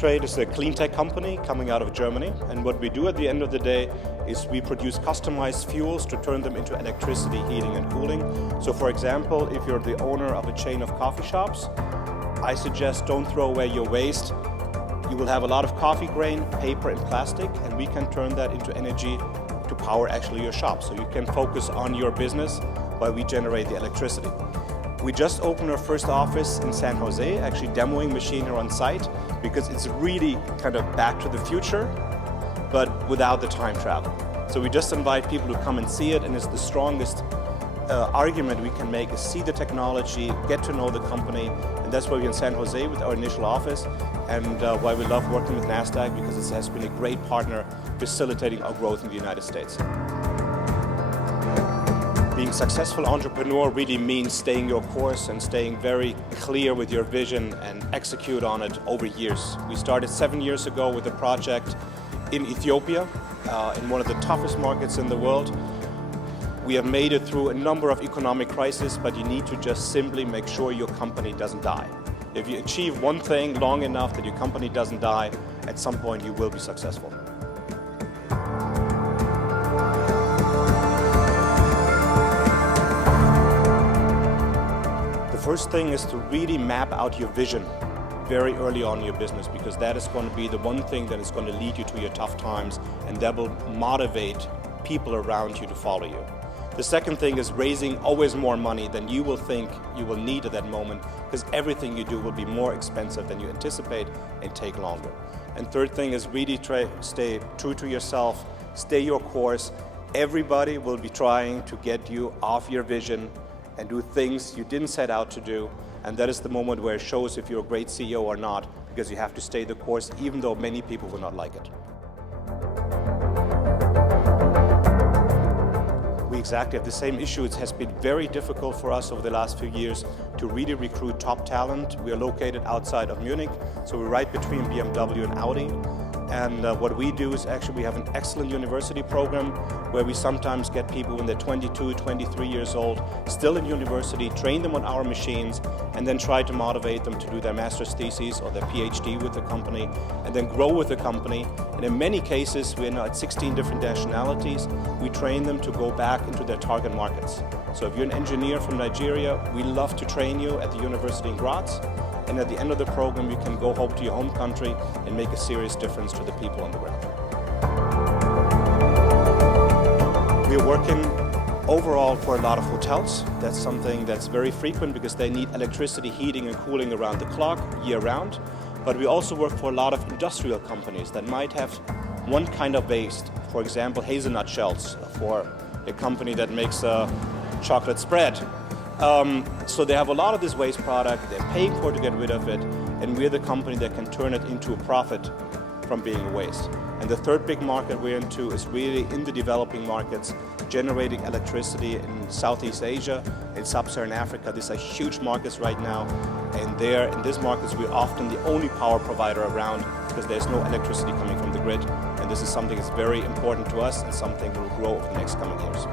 Concentrate is a clean tech company coming out of Germany, and what we do at the end of the day is we produce customized fuels to turn them into electricity, heating and cooling. So for example, if you're the owner of a chain of coffee shops, I suggest don't throw away your waste. You will have a lot of coffee grain, paper and plastic, and we can turn that into energy to power actually your shop. So you can focus on your business while we generate the electricity. We just opened our first office in San Jose, actually demoing machine here on site, because it's really kind of back to the future, but without the time travel. So we just invite people to come and see it, and it's the strongest argument we can make is see the technology, get to know the company, and that's why we're in San Jose with our initial office, and why we love working with Nasdaq, because it has been a great partner facilitating our growth in the United States. Being a successful entrepreneur really means staying your course and staying very clear with your vision and execute on it over years. We started 7 years ago with a project in Ethiopia, in one of the toughest markets in the world. We have made it through a number of economic crises, but you need to just simply make sure your company doesn't die. If you achieve one thing long enough that your company doesn't die, at some point you will be successful. The first thing is to really map out your vision very early on in your business, because that is going to be the one thing that is going to lead you to your tough times, and that will motivate people around you to follow you. The second thing is raising always more money than you will think you will need at that moment, because everything you do will be more expensive than you anticipate and take longer. And third thing is really stay true to yourself, stay your course. Everybody will be trying to get you off your vision and do things you didn't set out to do, and that is the moment where it shows if you're a great CEO or not, because you have to stay the course even though many people will not like it. We exactly have the same issue. It has been very difficult for us over the last few years to really recruit top talent. We are located outside of Munich, so we're right between BMW and Audi. And what we do is actually we have an excellent university program where we sometimes get people when they're 22, 23 years old, still in university, train them on our machines, and then try to motivate them to do their master's thesis or their PhD with the company, and then grow with the company. And in many cases, we're now at 16 different nationalities. We train them to go back into their target markets. So if you're an engineer from Nigeria, we love to train you at the university in Graz. And at the end of the program, you can go home to your home country and make a serious difference to the people on the ground. We're working overall for a lot of hotels. That's something that's very frequent because they need electricity, heating and cooling around the clock, year-round. But we also work for a lot of industrial companies that might have one kind of waste. For example, hazelnut shells for a company that makes a chocolate spread. So they have a lot of this waste product, they're paying for it to get rid of it, and we're the company that can turn it into a profit from being a waste. And the third big market we're into is really in the developing markets, generating electricity in Southeast Asia, in Sub-Saharan Africa. These are huge markets right now, and there in these markets we're often the only power provider around because there's no electricity coming from the grid, and this is something that's very important to us and something will grow over the next coming years.